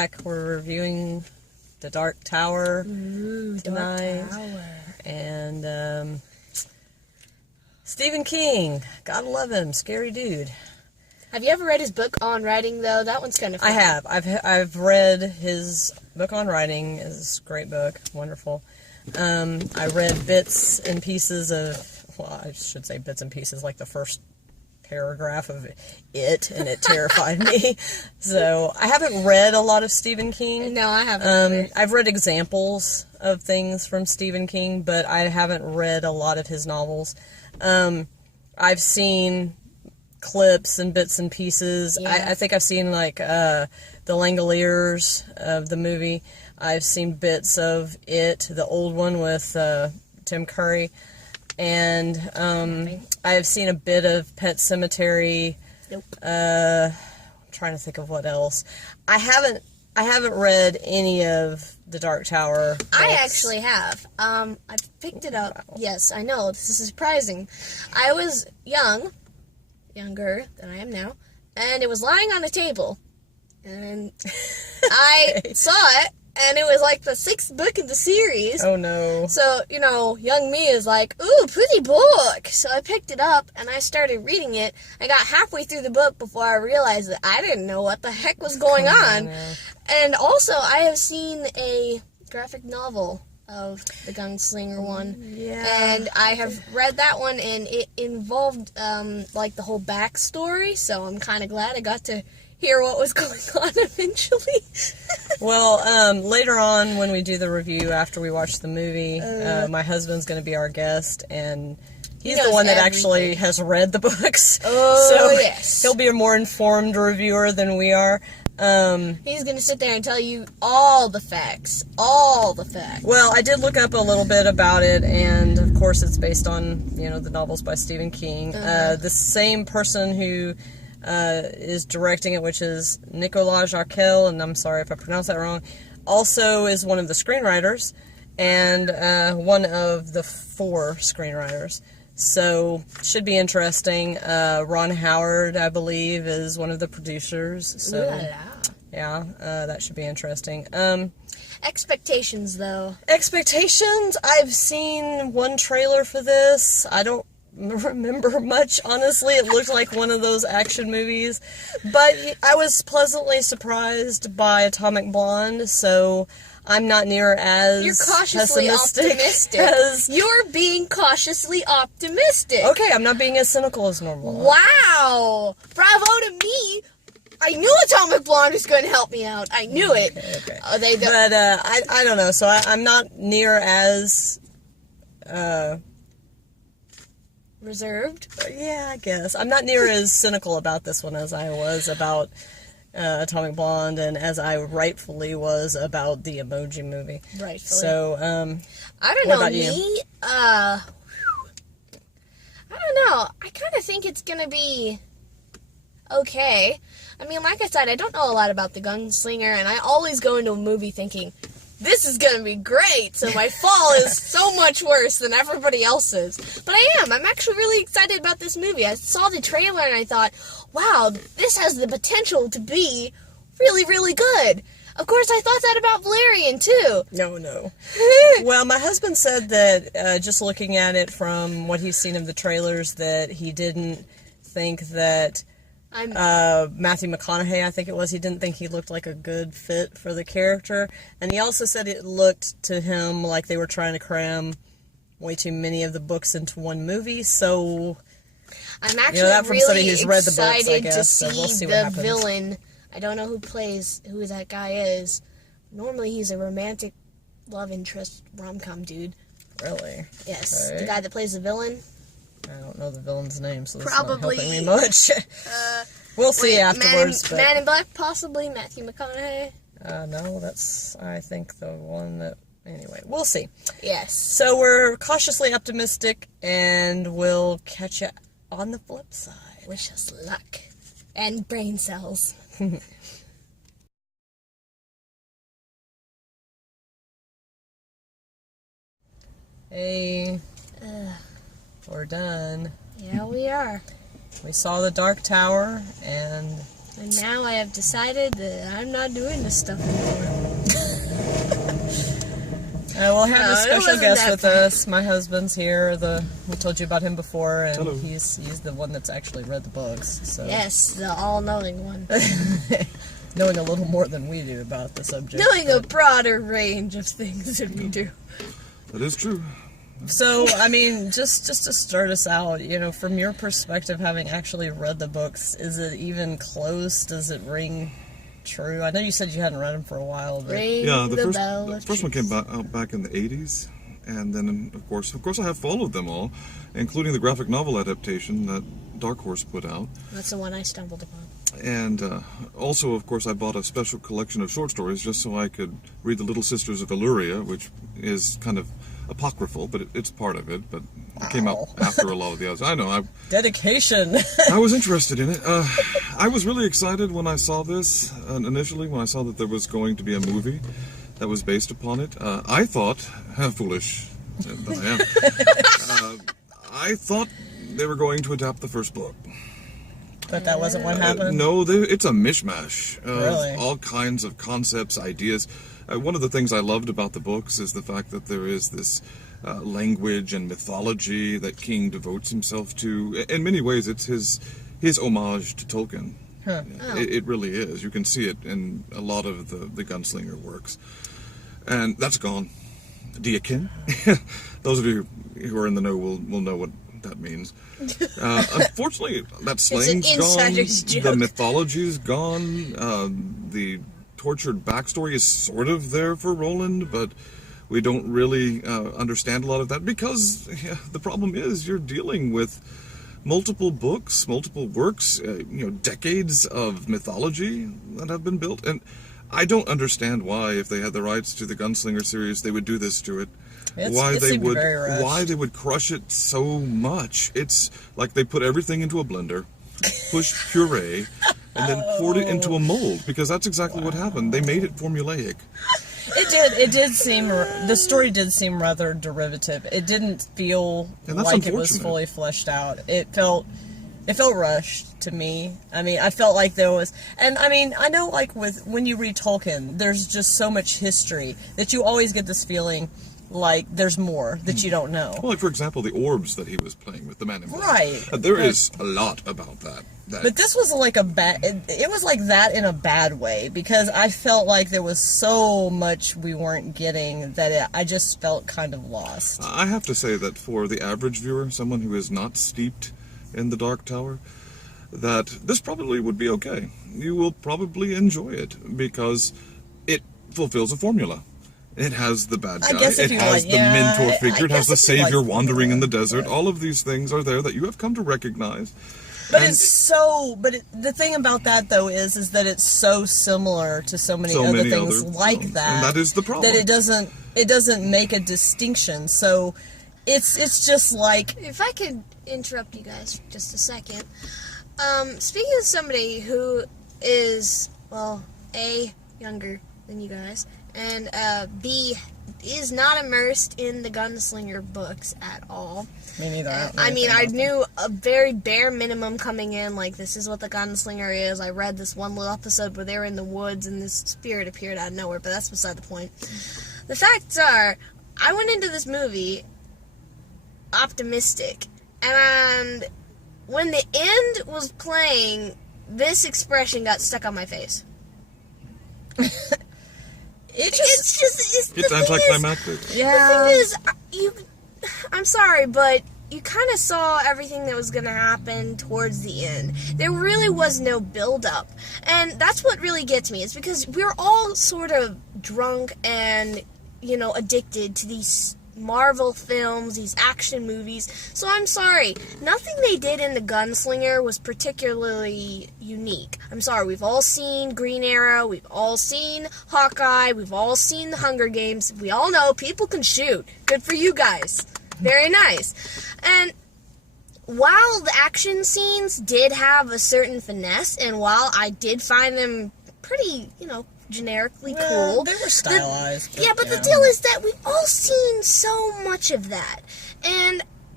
back. We're reviewing The Dark Tower tonight. Dark Tower. And Stephen King. Gotta love him. Scary dude. Have you ever read his book on writing, though? That one's kind of fun. I have. I've read his book on writing. It's a great book. Wonderful. I read bits and pieces of, well, I should say bits and pieces, like the first paragraph of it, and it terrified me. So I haven't read a lot of Stephen King. No, I haven't. I've read examples of things from Stephen King, but I haven't read a lot of his novels. I've seen clips and bits and pieces. Yeah. I think I've seen like the Langoliers of the movie. I've seen bits of it, the old one with Tim Curry. And I've seen a bit of Pet Sematary. Nope. I'm trying to think of what else. I haven't read any of The Dark Tower books. I actually have. I picked it up. Wow. Yes, I know. This is surprising. I was younger than I am now, and it was lying on a table. And I saw it, and it was like the 6th book in the series. Oh, no. So, young me is like, ooh, pretty book. So I picked it up, and I started reading it. I got halfway through the book before I realized that I didn't know what the heck was going on. And also, I have seen a graphic novel of the Gunslinger one. Yeah. And I have read that one, and it involved, the whole backstory. So I'm kind of glad I got to hear what was going on eventually. Well, later on when we do the review after we watch the movie, my husband's going to be our guest, and he's the one that actually has read the books. Oh, so yes. He'll be a more informed reviewer than we are. He's going to sit there and tell you all the facts. All the facts. Well, I did look up a little bit about it, and of course it's based on, the novels by Stephen King. The same person who is directing it, which is Nicolas Jarquel, and I'm sorry if I pronounced that wrong, also is one of the screenwriters, and one of the 4 screenwriters. So, should be interesting. Ron Howard, I believe, is one of the producers. So, yeah, that should be interesting. Expectations, though. Expectations? I've seen one trailer for this. I don't remember much, honestly. It looked like one of those action movies, but I was pleasantly surprised by Atomic Blonde, so I'm not near as You're cautiously optimistic. You're being cautiously optimistic. Okay, I'm not being as cynical as normal. Wow! Bravo to me! I knew Atomic Blonde was going to help me out. I knew it. Okay. But I don't know, so I'm not near as reserved? Yeah, I guess. I'm not near as cynical about this one as I was about Atomic Blonde, and as I rightfully was about the Emoji Movie. Rightfully. So, I don't what know, about me, you? I don't know. I kind of think it's gonna be okay. I mean, like I said, I don't know a lot about the Gunslinger, and I always go into a movie thinking, this is going to be great, so my fall is so much worse than everybody else's. But I'm actually really excited about this movie. I saw the trailer and I thought, wow, this has the potential to be really, really good. Of course, I thought that about Valerian, too. No. Well, my husband said that, just looking at it from what he's seen of the trailers, that he didn't think that Matthew McConaughey, I think it was, he didn't think he looked like a good fit for the character. And he also said it looked to him like they were trying to cram way too many of the books into one movie. So, I'm actually that from really somebody who's read the books, I guess, to so see we'll see what happens. villain. I don't know who that guy is. Normally he's a romantic love interest rom-com dude. Really? Yes. Okay. The guy that plays the villain. I don't know the villain's name, so this Probably, is not helping me much. We'll see afterwards. Man in Black, possibly. Matthew McConaughey. No, that's, I think, the one that... Anyway, we'll see. Yes. So we're cautiously optimistic, and we'll catch you on the flip side. Wish us luck. And brain cells. Hey. We're done. Yeah, we are. We saw The Dark Tower, and And now I have decided that I'm not doing this stuff anymore. We'll have a special guest with us. My husband's here. We told you about him before, and Hello. he's the one that's actually read the books. So. Yes, the all-knowing one. Knowing a little more than we do about the subject. Knowing a broader range of things than we do. That is true. So, I mean, just to start us out, from your perspective, having actually read the books, is it even close? Does it ring true? I know you said you hadn't read them for a while, but... Ring the first one came out back in the 80s, and then, of course I have followed them all, including the graphic novel adaptation that Dark Horse put out. That's the one I stumbled upon. And also, of course, I bought a special collection of short stories just so I could read The Little Sisters of Illyria, which is kind of apocryphal, but it's part of it, but it came out after a lot of the others. I know. Dedication. I was interested in it. I was really excited when I saw this, initially, when I saw that there was going to be a movie that was based upon it. I thought, foolish that I am, I thought they were going to adapt the first book. But that wasn't what happened? No, it's a mishmash of Really? all kinds of concepts, ideas. One of the things I loved about the books is the fact that there is this language and mythology that King devotes himself to. In many ways, it's his homage to Tolkien. Huh. It really is. You can see it in a lot of the Gunslinger works. And that's gone. Do you kin? Those of you who are in the know will know what that means. Unfortunately, that slang's an gone. insider's joke. The mythology's gone. The tortured backstory is sort of there for Roland, but we don't really understand a lot of that because the problem is you're dealing with multiple books, multiple works, decades of mythology that have been built, and I don't understand why, if they had the rights to the Gunslinger series, they would do this to it. Why they would crush it so much. It's like they put everything into a blender, pushed puree, and then poured it into a mold, because that's exactly what happened. They made it formulaic. It did seem, the story did seem rather derivative. It didn't feel like it was fully fleshed out. It felt rushed to me. I mean, I felt like there was, and I mean, I know like when you read Tolkien, there's just so much history that you always get this feeling like there's more that you don't know. Well, like for example, the orbs that he was playing with, the Man in Black. Right. There is a lot about that. But this was like it was like that in a bad way, because I felt like there was so much we weren't getting that I just felt kind of lost. I have to say that for the average viewer, someone who is not steeped in the Dark Tower, that this probably would be okay. You will probably enjoy it because it fulfills a formula. It has the bad guy, it has the mentor figure, it has the savior wandering in the desert. All of these things are there that you have come to recognize. But the thing about that though is that it's so similar to so many other things like films. that. And that is the problem. That it doesn't make a distinction. So it's just like, if I could interrupt you guys for just a second. Speaking of somebody who is, well, A, younger than you guys, and B, is not immersed in the Gunslinger books at all. Me neither. I knew a very bare minimum coming in, like, this is what the Gunslinger is. I read this one little episode where they were in the woods and this spirit appeared out of nowhere, but that's beside the point. The facts are, I went into this movie optimistic, and when the end was playing, this expression got stuck on my face. It's anticlimactic. Yeah. The thing is, I'm sorry, but you kind of saw everything that was going to happen towards the end. There really was no build-up. And that's what really gets me, is because we're all sort of drunk and, addicted to these Marvel films, these action movies. So I'm sorry, nothing they did in The Gunslinger was particularly unique. I'm sorry, we've all seen Green Arrow, we've all seen Hawkeye, we've all seen The Hunger Games. We all know people can shoot. Good for you guys. Very nice. And while the action scenes did have a certain finesse, and while I did find them pretty, generically cool. They were stylized. But the deal is that we've all seen so much of that. And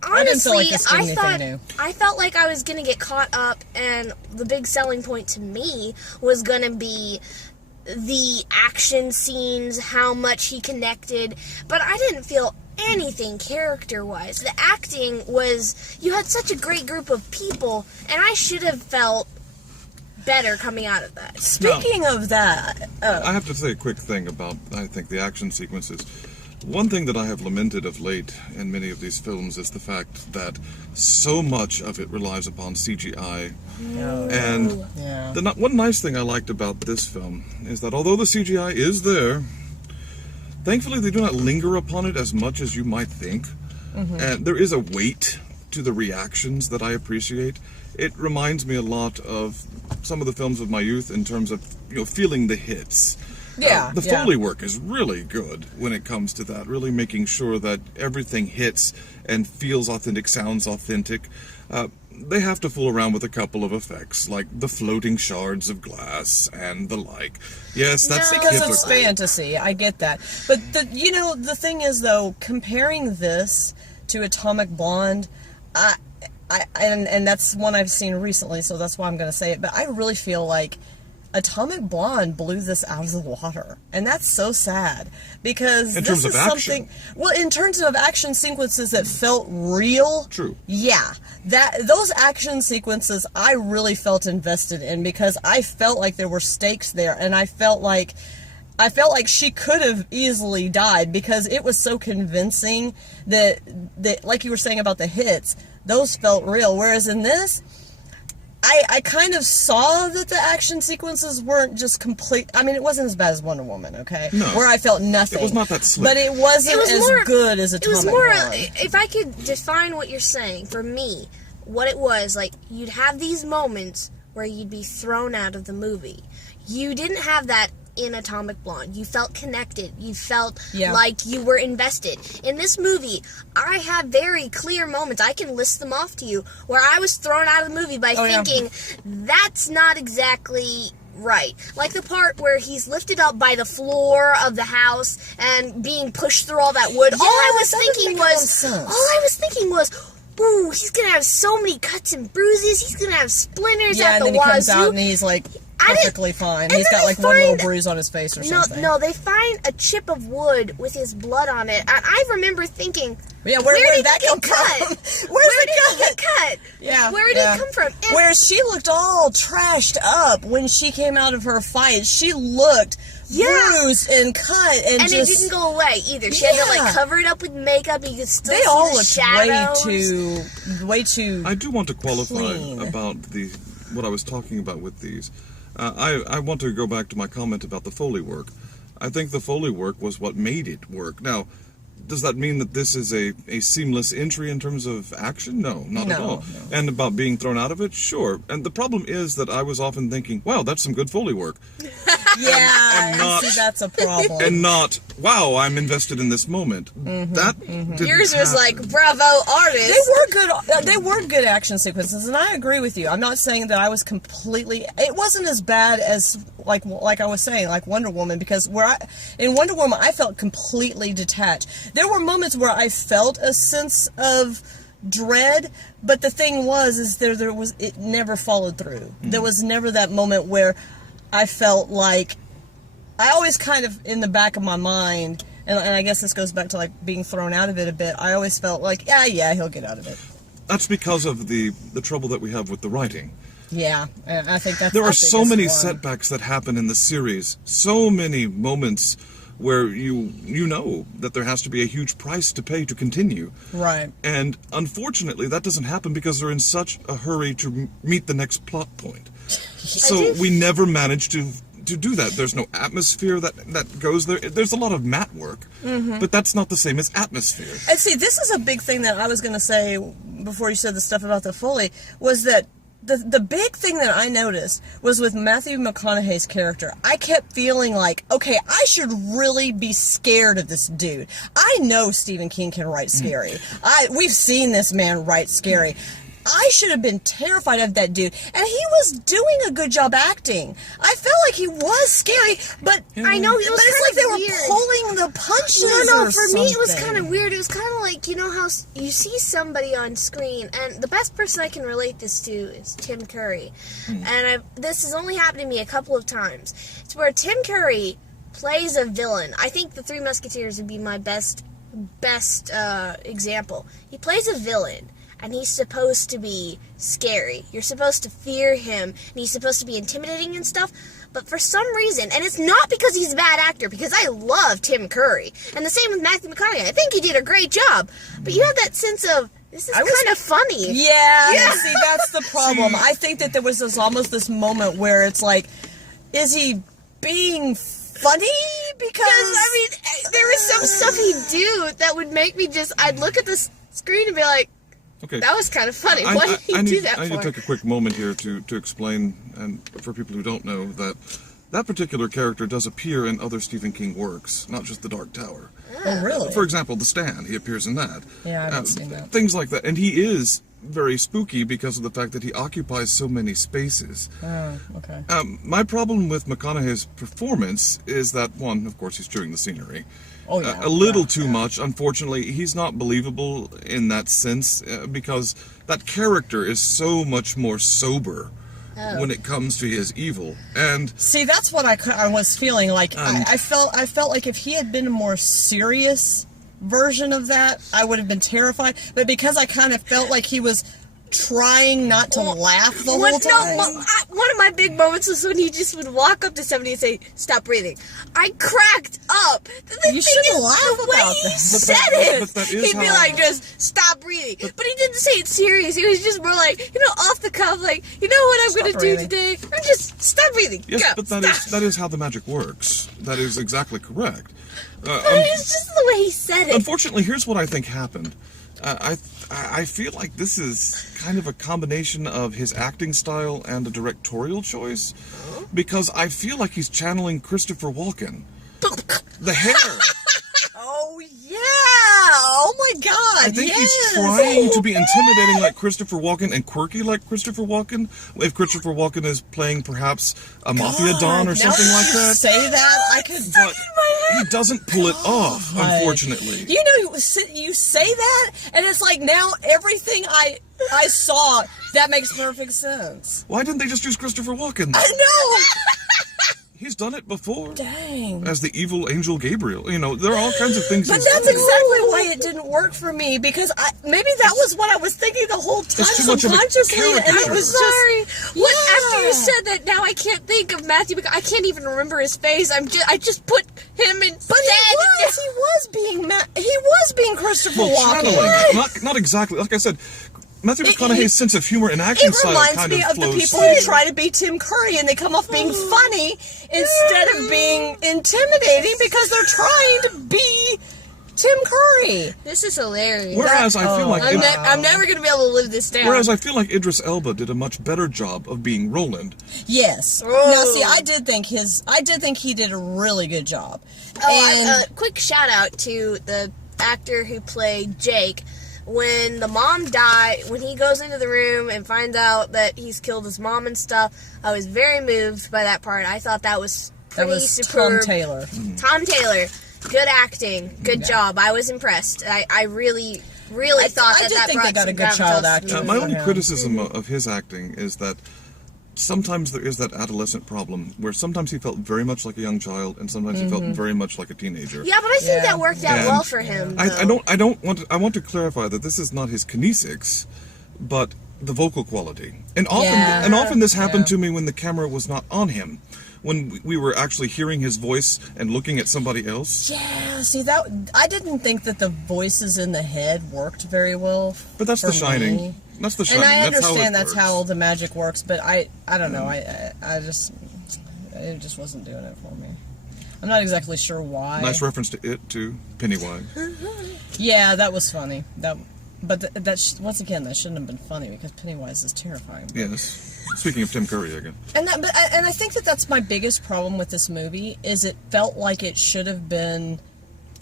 I didn't feel like honestly, this was anything new. I felt like I was going to get caught up, and the big selling point to me was going to be the action scenes, how much he connected, but I didn't feel anything character-wise. The acting was, you had such a great group of people, and I should have felt better coming out of that. Speaking of that... I have to say a quick thing about, I think, the action sequences. One thing that I have lamented of late in many of these films is the fact that so much of it relies upon CGI. And one nice thing I liked about this film is that although the CGI is there, thankfully they do not linger upon it as much as you might think. And there is a weight to the reactions that I appreciate. It reminds me a lot of some of the films of my youth in terms of, feeling the hits. The Foley work is really good when it comes to that, really making sure that everything hits and feels authentic, sounds authentic. They have to fool around with a couple of effects, like the floating shards of glass and the like. Yes, that's because it's fantasy. I get that. But, the thing is, though, comparing this to Atomic Blonde, and that's one I've seen recently, so that's why I'm going to say it, but I really feel like Atomic Blonde blew this out of the water, and that's so sad because in this terms is of something. Action. Well, in terms of action sequences that felt real, true. Yeah, those action sequences I really felt invested in because I felt like there were stakes there, and I felt like she could have easily died because it was so convincing that like you were saying about the hits, those felt real. Whereas in this, I kind of saw that the action sequences weren't just complete. I mean, it wasn't as bad as Wonder Woman, okay? No. Where I felt nothing. It was not that slick. But it wasn't as good as Atomic Blonde. It was more, if I could define what you're saying, for me, what it was, like, you'd have these moments where you'd be thrown out of the movie. You didn't have that in Atomic Blonde. You felt connected. You felt like you were invested. In this movie, I had very clear moments. I can list them off to you where I was thrown out of the movie by thinking, that's not exactly right. Like the part where he's lifted up by the floor of the house and being pushed through all that wood. Yeah, all I was thinking was, ooh, he's gonna have so many cuts and bruises. He's gonna have splinters at the wazoo. And then he comes out and he's like perfectly fine. He's got like one little bruise on his face or something. No, they find a chip of wood with his blood on it. And I remember thinking, where did that come from? Where did he get cut? Yeah. Where did it come from? And whereas she looked all trashed up when she came out of her fight. She looked bruised and cut and it didn't go away either. She had to cover it up with makeup. You could still see all the looked shadows. way too. I do want to qualify clean. about what I was talking about with these. I want to go back to my comment about the Foley work. I think the Foley work was what made it work. Now, does that mean that this is a seamless entry in terms of action? No, not at all. No. And about being thrown out of it? Sure. And the problem is that I was often thinking, wow, that's some good Foley work. See, that's a problem. And not, wow, I'm invested in this moment. That didn't Yours was like, bravo, artist. They were good action sequences, and I agree with you. I'm not saying that I was completely. It wasn't as bad as like I was saying, like Wonder Woman, because in Wonder Woman I felt completely detached. There were moments where I felt a sense of dread, but the thing was, it never followed through. There was never that moment where I felt like, I always kind of, in the back of my mind, and I guess this goes back to like being thrown out of it a bit, I always felt like, yeah, he'll get out of it. That's because of the trouble that we have with the writing. Yeah, and I think that's... There are so many setbacks that happen in the series, so many moments where you know that there has to be a huge price to pay to continue. Right. And unfortunately, that doesn't happen because they're in such a hurry to meet the next plot point. So we never manage to do that. There's no atmosphere that goes there. There's a lot of mat work, but that's not the same as atmosphere. And see, this is a big thing that I was going to say before you said the stuff about the Foley, was that the big thing that I noticed was with Matthew McConaughey's character. I kept feeling like, okay, I should really be scared of this dude. I know Stephen King can write scary. We've seen this man write scary. I should have been terrified of that dude. And he was doing a good job acting. I felt like he was scary, but I know it was it's like they were pulling the punches. No, for me it was kind of weird. It was kind of like, you know how you see somebody on screen, and the best person I can relate this to is Tim Curry. And this has only happened to me a couple of times. It's where Tim Curry plays a villain. I think the Three Musketeers would be my best example. He plays a villain, and he's supposed to be scary. You're supposed to fear him, and he's supposed to be intimidating and stuff. But for some reason, and it's not because he's a bad actor, because I love Tim Curry, and the same with Matthew McConaughey. I think he did a great job. But you have that sense of, this is kind of funny. Yeah, see, that's the problem. I think that there was almost this moment where it's like, is he being funny? Because I mean, there was some stuff he'd do that would make me I'd look at the screen and be like, Okay. that was kind of funny. What did he do that for? I need to take a quick moment here to explain, and for people who don't know, that particular character does appear in other Stephen King works, not just The Dark Tower. Oh, really? For example, The Stand, he appears in that. Yeah, I haven't seen that. Things like that. And he is very spooky because of the fact that he occupies so many spaces. Oh, okay. My problem with McConaughey's performance is that, one, of course, he's chewing the scenery. Oh, yeah. A little too much. Unfortunately, he's not believable in that sense because that character is so much more sober when it comes to his evil. And see, that's what I was feeling like. I felt like if he had been a more serious version of that, I would have been terrified. But because I kind of felt like he was trying not to laugh the whole time. One of my big moments was when he just would walk up to somebody and say, "Stop breathing." I cracked up. You shouldn't laugh about He that. said it. He'd be like, just stop breathing. But he didn't say it serious. He was just more like, off the cuff, like, you know what I'm going to do today? Or just stop breathing. yes, Go, but that is how the magic works. That is exactly correct. But it's just the way he said it. Unfortunately, here's what I think happened. I feel like this is kind of a combination of his acting style and a directorial choice, because I feel like he's channeling Christopher Walken. The hair. Oh, yeah! Oh, my God, I think yes. he's trying to be intimidating like Christopher Walken and quirky like Christopher Walken. If Christopher Walken is playing perhaps a mafia don or something like that. Say that, I could... But he doesn't pull it off, unfortunately. You say that, and it's like now everything I saw, that makes perfect sense. Why didn't they just use Christopher Walken? I know! He's done it before. Dang. As the evil angel Gabriel. There are all kinds of things. But that's exactly why it didn't work for me, because maybe that was what I was thinking the whole time subconsciously, and it was sorry. Yeah. After you said that, now I can't think of Matthew. I can't even remember his face. I just put him in. But he was being Christopher Walken. Channeling. Not exactly. Like I said, Matthew McConaughey's sense of humor and acting style kind of flows. It reminds me of the people who try to be Tim Curry and they come off being funny instead of being intimidating because they're trying to be Tim Curry. This is hilarious. Whereas I feel like I'm never going to be able to live this down. Whereas I feel like Idris Elba did a much better job of being Roland. Yes. Now, see, I did think he did a really good job. Quick shout out to the actor who played Jake. When the mom died, when he goes into the room and finds out that he's killed his mom and stuff, I was very moved by that part. I thought that was pretty superb. Tom Taylor. Tom Taylor. Good acting. Good job. I was impressed. I really thought that I did think they got a good child actor. My only criticism of his acting is that sometimes there is that adolescent problem where sometimes he felt very much like a young child and sometimes he felt very much like a teenager. Yeah, but I think that worked out well for him. I want to clarify that this is not his kinesics, but the vocal quality. And often this happened to me when the camera was not on him. When we were actually hearing his voice and looking at somebody else. Yeah, see, I didn't think that the voices in the head worked very well. But that's The Shining. Me. That's The Shining. And I that's understand that's how the magic works, but I don't know. It just wasn't doing it for me. I'm not exactly sure why. Nice reference to It, too. Pennywise. Yeah, that was funny. But once again, that shouldn't have been funny because Pennywise is terrifying. Yes. Speaking of Tim Curry again. And I think that's my biggest problem with this movie is it felt like it should have been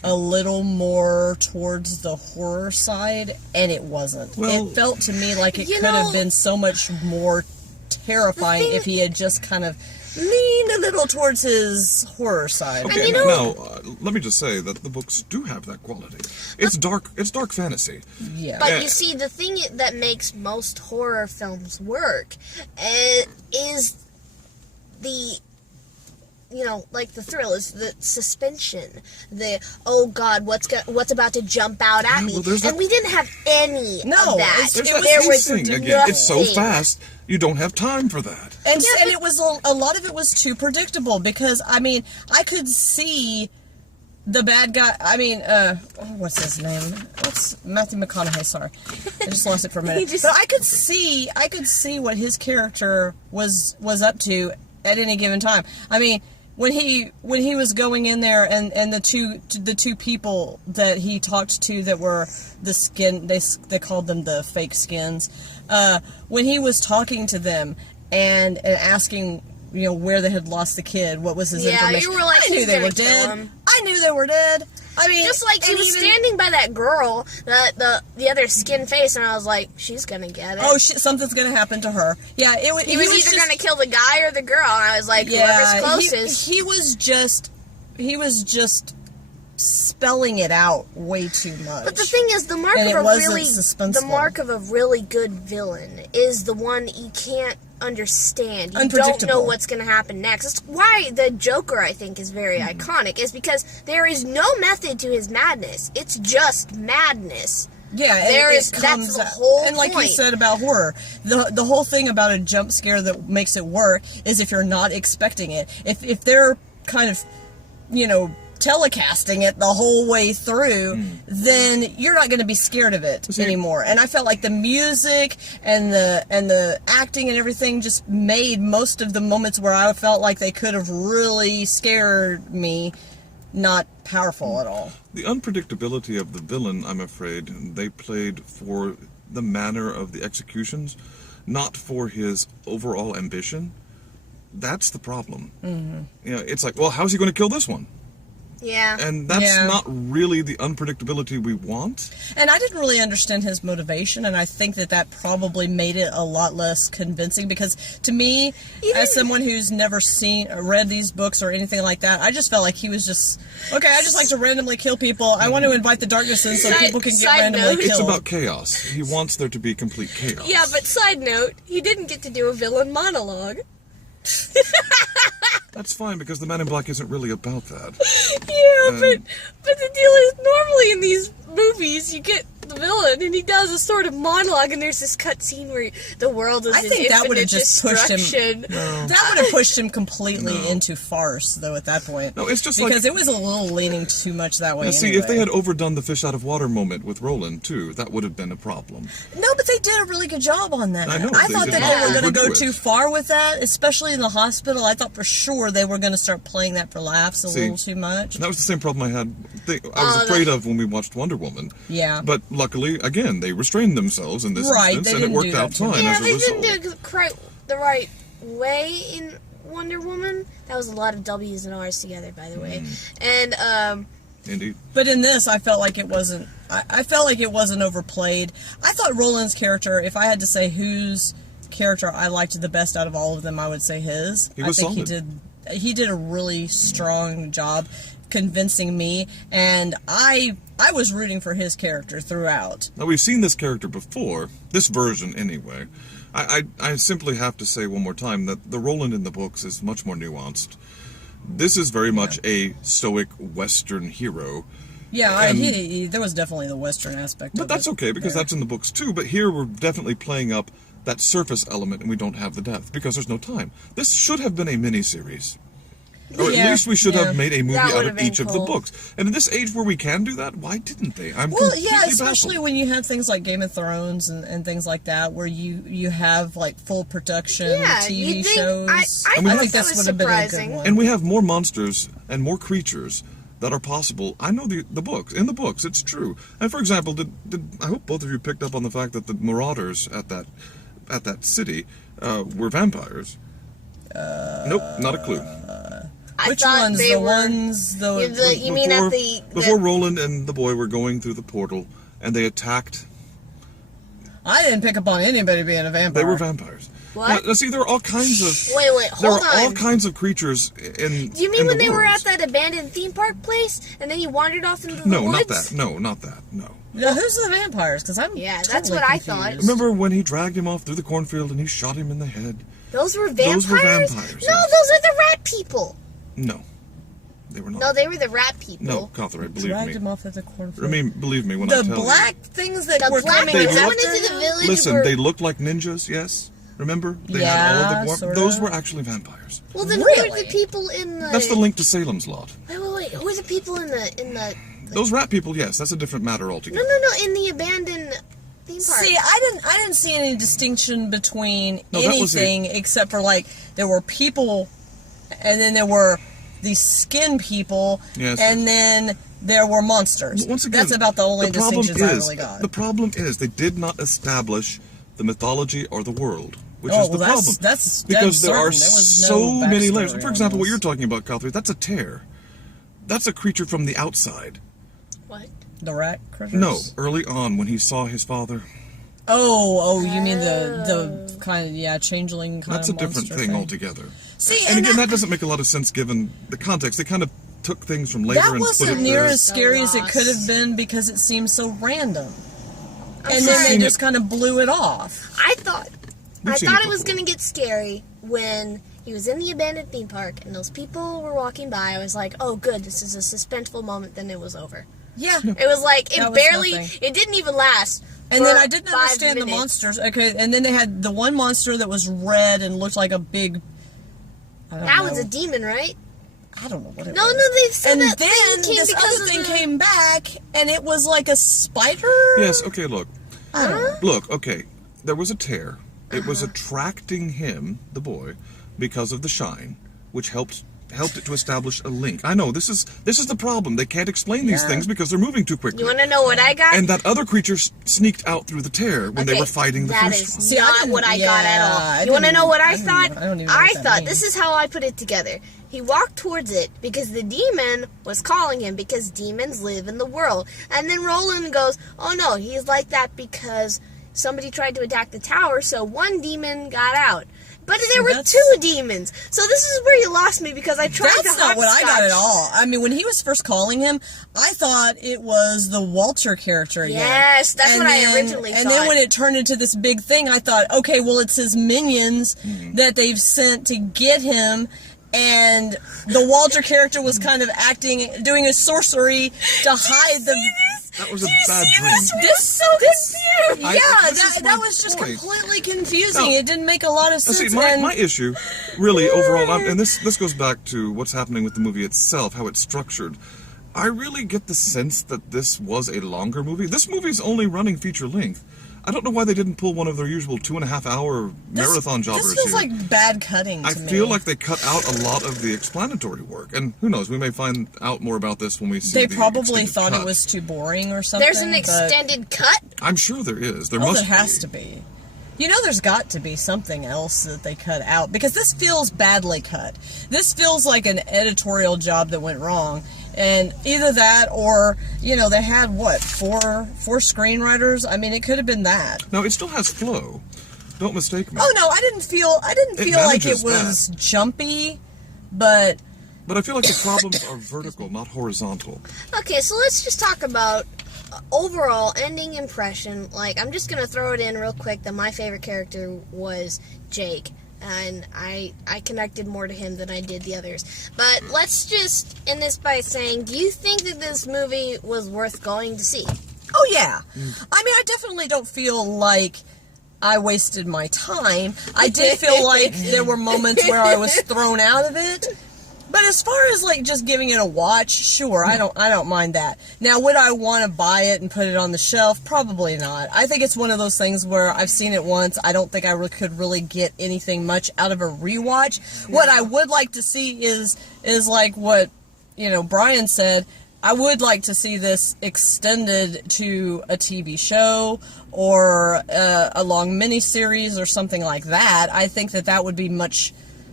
a little more towards the horror side, and it wasn't. Well, it felt to me like it could have been so much more terrifying if he had just kind of leaned a little towards his horror side. Okay, now, let me just say that the books do have that quality. It's dark fantasy. Yeah. But you see, the thing that makes most horror films work is the, like the thrill, is the suspension. The, oh God, what's about to jump out at me? And we didn't have any of that. There was again. It's so fast, you don't have time for that. And it was a lot of it was too predictable because I could see the bad guy. What's his name? What's Matthew McConaughey? Sorry, I just lost it for a minute. But I could see what his character was up to at any given time. When he was going in there and the two people that he talked to that were the skin, they called them the fake skins, when he was talking to them and asking where they had lost the kid, what was his information, you were like, I knew they were dead. I knew they were dead. Just like he was standing by that girl, the other skin face, and I was like, she's gonna get it. Oh, something's gonna happen to her. Yeah, he was either gonna kill the guy or the girl. And I was like, whoever's closest. He was just spelling it out way too much. But the thing is, the mark of a really good villain is the one you can't understand. You don't know what's going to happen next. That's why the Joker, I think, is very iconic, is because there is no method to his madness. It's just madness. Yeah, that's the whole and like point. you said about horror, the whole thing about a jump scare that makes it work is if you're not expecting it. If they're kind of, telecasting it the whole way through, then you're not going to be scared of it anymore. And I felt like the music and the acting and everything just made most of the moments where I felt like they could have really scared me not powerful at all. The unpredictability of the villain, I'm afraid, they played for the manner of the executions, not for his overall ambition. That's the problem. Mm-hmm. It's like, well, how's he going to kill this one? Yeah. And that's not really the unpredictability we want. And I didn't really understand his motivation, and I think that probably made it a lot less convincing, because to me, as someone who's never read these books or anything like that, I just felt like he was just, okay, I just like to randomly kill people. I want to invite the darkness in so people can get randomly killed. It's about chaos. He wants there to be complete chaos. Yeah, but side note, he didn't get to do a villain monologue. That's fine, because the Man in Black isn't really about that. Yeah, but the deal is, normally in these movies, you get the villain, and he does a sort of monologue, and there's this cutscene where the world is in infinite destruction. That would have pushed him completely into farce, though, at that point. No, it's just because it was a little leaning too much that way. Now, see, if they had overdone the fish out of water moment with Roland, too, that would have been a problem. No, but they did a really good job on that. I know. I thought that they were going to go too far with that, especially in the hospital. I thought for sure they were going to start playing that for laughs a little too much. That was the same problem I was afraid of when we watched Wonder Woman. Yeah. But luckily, again, they restrained themselves in this instance, and it worked out fine as a result. They didn't do it the right way in Wonder Woman. That was a lot of W's and R's together, by the way. And, Indeed. But in this, I felt like it wasn't. I felt like it wasn't overplayed. I thought Roland's character, if I had to say whose character I liked the best out of all of them, I would say his. He was solid. He did a really strong job convincing me, and I was rooting for his character throughout. Now, we've seen this character before, this version anyway. I simply have to say one more time that the Roland in the books is much more nuanced. This is very much a stoic Western hero. Yeah, there was definitely the Western aspect of it. But that's okay, because that's in the books too. But here we're definitely playing up that surface element, and we don't have the depth, because there's no time. This should have been a miniseries. Or at least we should have made a movie out of each of the books. And in this age where we can do that, why didn't they? Especially when you have things like Game of Thrones and things like that, where you have like full production TV shows. I think this would have been a good one. And we have more monsters and more creatures that are possible. I know the books. In the books, it's true. And for example, I hope both of you picked up on the fact that the marauders at that city were vampires. Nope, not a clue. Which thought ones? they The were, ones... you mean at the... Before Roland and the boy were going through the portal, and they attacked... I didn't pick up on anybody being a vampire. They were vampires. What? Now, see, there are all kinds of... Wait, There hold are on. all kinds of creatures in Do you mean in when the they were worlds. at that abandoned theme park place, and then you wandered off into the No, woods? not that. No, not that. No. Now, who's the vampires? Because I'm Yeah, that's totally what I confused. thought. Remember when he dragged him off through the cornfield and he shot him in the head? Those were vampires? Those were vampires, No, yes. those are the rat people. No. They were not. No, they were the rat people. No, Katheryn, believe Dragged me. him off at the cornfield. I mean, believe me when I The tell black things that The were black coming They ones that looked- went into the village you. Listen, were... they looked like ninjas, yes? Remember? They Yeah, had all of the sorta. Those were actually vampires. Well, then who Really? are the people in the... That's the link to Salem's Lot. Wait. Who are the people in the... Those rat people, yes, that's a different matter No, altogether. in the abandoned theme park. See, I didn't see any distinction between No, that was anything except for like there were people, and then there were these skin people, Yes. and then there were monsters. Once again, that's about the only the problem distinctions I is- really got. The problem is they did not establish the mythology or the world, which Oh, is the well, problem. that's because there are certain. There was no so many backstory layers. For on example, what this. you're talking about, Katheryn, that's a tear. That's a creature from the outside. What? The rat critters? No, early on when he saw his father. Oh, you mean the kind of changeling kind That's a of different monster thing altogether. See, And again, that doesn't make a lot of sense given the context. They kind of took things from later that and put wasn't it near there. as scary as it Lost. could have been because it seemed so random. I'm And then sorry. they just kind of blew it off. I thought We've seen it it was before. going to get scary when he was in the abandoned theme park and those people were walking by. I was like, oh, good, this is a suspenseful moment. Then it was over. Yeah. It was like, That it was barely, nothing. it didn't even last. And for then I didn't 5 understand the minutes. monsters. Okay, and then they had the one monster that was red and looked like a big. I don't That know. was a demon, right? I don't know what it No, was. they said And that then thing came this because other of thing the... came back, and it was like a spider. Yes, okay, look. I don't know. Look, okay. There was a tear. It was attracting him, the boy, because of the shine, which helped it to establish a link. I know, this is the problem. They can't explain these Yeah. things because they're moving too quickly. You want to know what I got? And that other creature sneaked out through the tear when they Okay, were fighting the that first one. is See, I not didn't- what I got at yeah, all. I You want to didn't- know what I I didn't thought? even- I don't even know what that thought, means. this is how I put it together. He walked towards it because the demon was calling him because demons live in the world. And then Roland goes, oh no, he's like that because somebody tried to attack the tower, so one demon got out. But there were that's- 2 demons. So this is where you lost me because I tried to That's not what I got hopscotch. at all. I mean, when he was first calling him, I thought it was the Walter character again. Yes, that's And what I then- originally And thought. then when it turned into this big thing, I thought, okay, well, it's his minions Mm-hmm. that they've sent to get him. And the Walter character was kind of doing a sorcery to hide the. That was a bad dream. This yeah, this is that my was just point. completely confusing. No. It didn't make a lot of sense. See, and my issue, really, overall, and this goes back to what's happening with the movie itself, how it's structured. I really get the sense that this was a longer movie. This movie's only running feature length. I don't know why they didn't pull one of their usual 2.5-hour marathon jobbers This feels here. like bad cutting to I me. feel like they cut out a lot of the explanatory work, and who knows? We may find out more about this when we see. They the probably extended thought cut. it was too boring or something. There's an but- extended cut? I'm sure there is. There Oh, must. there has to be. You know, there's got to be something else that they cut out because this feels badly cut. This feels like an editorial job that went wrong, and either that or they had four screenwriters. I mean, it could have been that. No, it still has flow. Don't mistake me. Oh no, I didn't feel like it manages was jumpy, but But I feel like the problems are vertical, not horizontal. Okay, so let's just talk about overall ending impression. Like, I'm just gonna throw it in real quick that my favorite character was Jake, and I connected more to him than I did the others. But let's just end this by saying, do you think that this movie was worth going to see? oh yeah. I mean, I definitely don't feel like I wasted my time. I did feel like there were moments where I was thrown out of it. But as far as like just giving it a watch, sure, I don't mind that. Now, would I want to buy it and put it on the shelf? Probably not. I think it's one of those things where I've seen it once. I don't think I could really get anything much out of a rewatch. What I would like to see is like what Brian said. I would like to see this extended to a TV show or a long miniseries or something like that. I think that would be much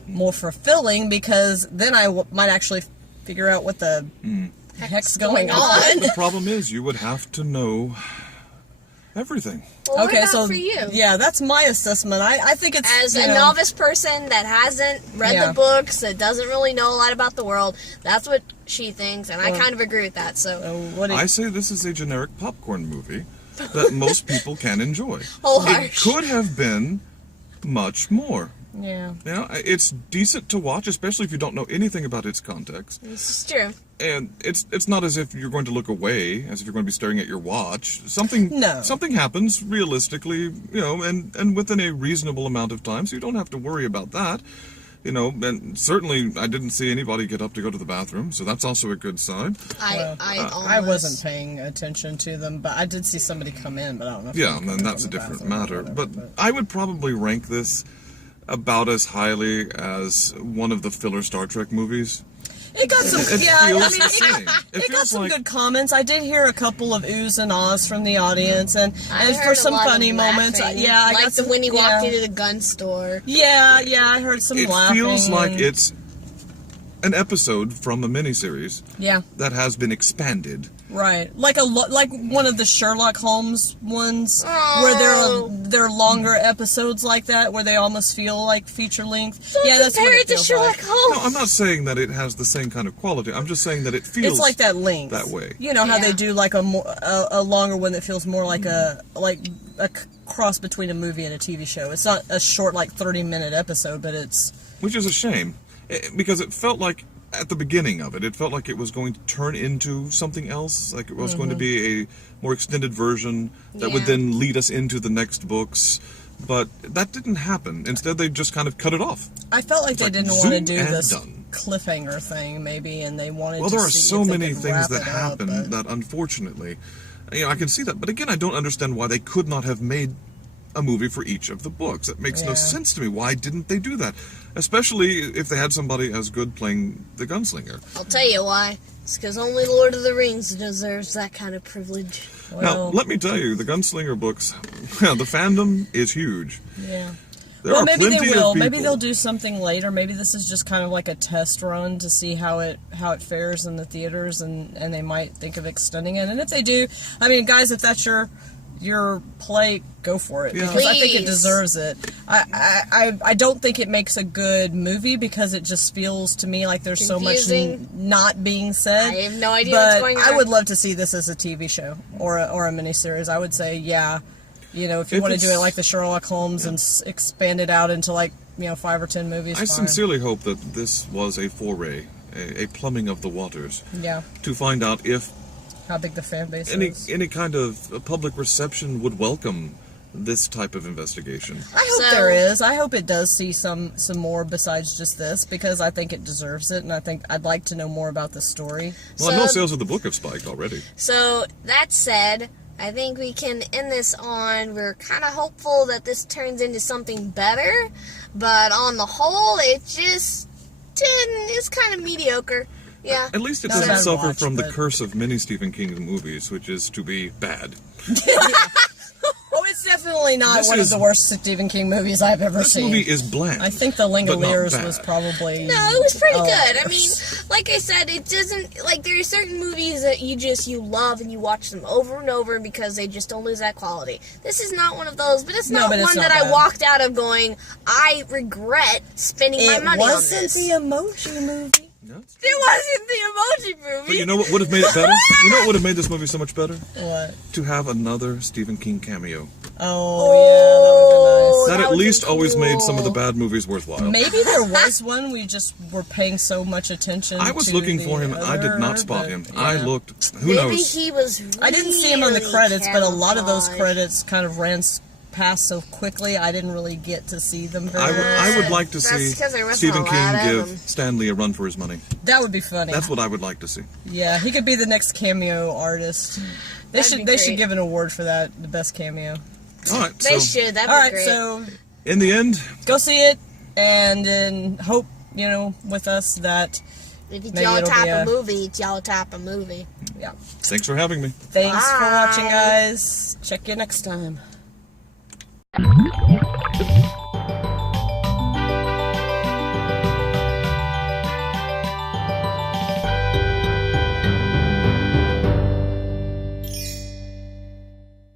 more fulfilling, because then I might actually figure out what the heck's going on. The problem is you would have to know everything. Well, Okay, what about so for you? yeah, that's my assessment. I think it's, As a novice person that hasn't read the books, that doesn't really know a lot about the world, that's what she thinks, and I kind of agree with that. So I say this is a generic popcorn movie that most people can enjoy. Oh, It could have been much more. Yeah. You know, it's decent to watch, especially if you don't know anything about its context. this is true. And it's not as if you're going to look away, as if you're going to be staring at your watch. Something happens realistically, you know, and within a reasonable amount of time, so you don't have to worry about that. You know, and certainly I didn't see anybody get up to go to the bathroom, so that's also a good sign. I wasn't paying attention to them, but I did see somebody come in, but I don't know if and that's a different matter. But I would probably rank this about as highly as one of the filler Star Trek movies. It got some, it got some like, good comments. I did hear a couple of oohs and ahs from the audience, and I for some funny moments. I got like some, when he walked into the gun store. Yeah, I heard some laughing. It feels like it's an episode from a miniseries. Yeah. That has been expanded. Right, like one of the Sherlock Holmes ones, where there are longer episodes like that, where they almost feel like feature length. Don't that's what compare it it to feels Sherlock like. Holmes. No, I'm not saying that it has the same kind of quality. I'm just saying that it feels. It's like that length. That way. You know how they do like a longer one that feels more like a cross between a movie and a TV show. It's not a short 30-minute episode, but it's. Which is a shame, because it felt like. At the beginning of it, it felt like it was going to turn into something else, like it was going to be a more extended version that would then lead us into the next books, but that didn't happen. Instead, they just kind of cut it off. I felt like they didn't want to do this done. cliffhanger thing, maybe, and they wanted Well, to there are see so if they many could things wrap that it happen up, that, unfortunately, I can see that. But again, I don't understand why they could not have made a movie for each of the books. It makes no sense to me. Why didn't they do that? Especially if they had somebody as good playing the gunslinger. I'll tell you why. It's because only Lord of the Rings deserves that kind of privilege. Now, let me tell you, the gunslinger books, the fandom is huge. Yeah. There maybe they will. Maybe they'll do something later. Maybe this is just kind of like a test run to see how it fares in the theaters, and they might think of extending it. And if they do, I mean, guys, if that's your play, go for it, because I think it deserves it. I don't think it makes a good movie, because it just feels to me like there's confusing. So much not being said. I have no idea what's going on. I would love to see this as a TV show or a miniseries. I would say, if you want to do it like the Sherlock Holmes and expand it out into 5 or 10 movies. I sincerely hope that this was a foray, a plumbing of the waters. Yeah. To find out if how big the fan base is. Any kind of public reception would welcome this type of investigation. I hope there is. I hope it does see some more besides just this, because I think it deserves it, and I think I'd like to know more about the story. Well, I know sales of the book have spiked already. So, that said, I think we can end this on, we're kind of hopeful that this turns into something better, but on the whole, it just is kind of mediocre. Yeah. At least it doesn't suffer from the curse of many Stephen King movies, which is to be bad. Oh, it's definitely not one of the worst Stephen King movies I've ever seen. This movie is bland. I think The Langoliers was probably... No, it was pretty good. I mean, like I said, it doesn't... there are certain movies that you love and you watch them over and over because they just don't lose that quality. This is not one of those, but it's not one that I walked out of going, I regret spending my money on this. It wasn't the Emoji Movie. No. It wasn't the Emoji Movie. But you know what would have made it better? You know what would have made this movie so much better? What? To have another Stephen King cameo. Oh, yeah, that would have been nice. That at least always made some of the bad movies worthwhile. Maybe there was one, we just were paying so much attention to. I was looking for him, and I did not spot him. Yeah. I looked, who knows? Maybe he was really I didn't see him on the credits, but a lot of those credits kind of ran past so quickly, I didn't really get to see them very much. I would like to see Stephen King give Stanley a run for his money. That would be funny. That's what I would like to see. Yeah, he could be the next cameo artist. They should give an award for that, the best cameo. All right, they should. That'd be great. So in the end, go see it, and then hope with us that if it's y'all type of movie, it's y'all type of movie. Yeah. Thanks for having me. Thanks for watching, guys. Check you next time.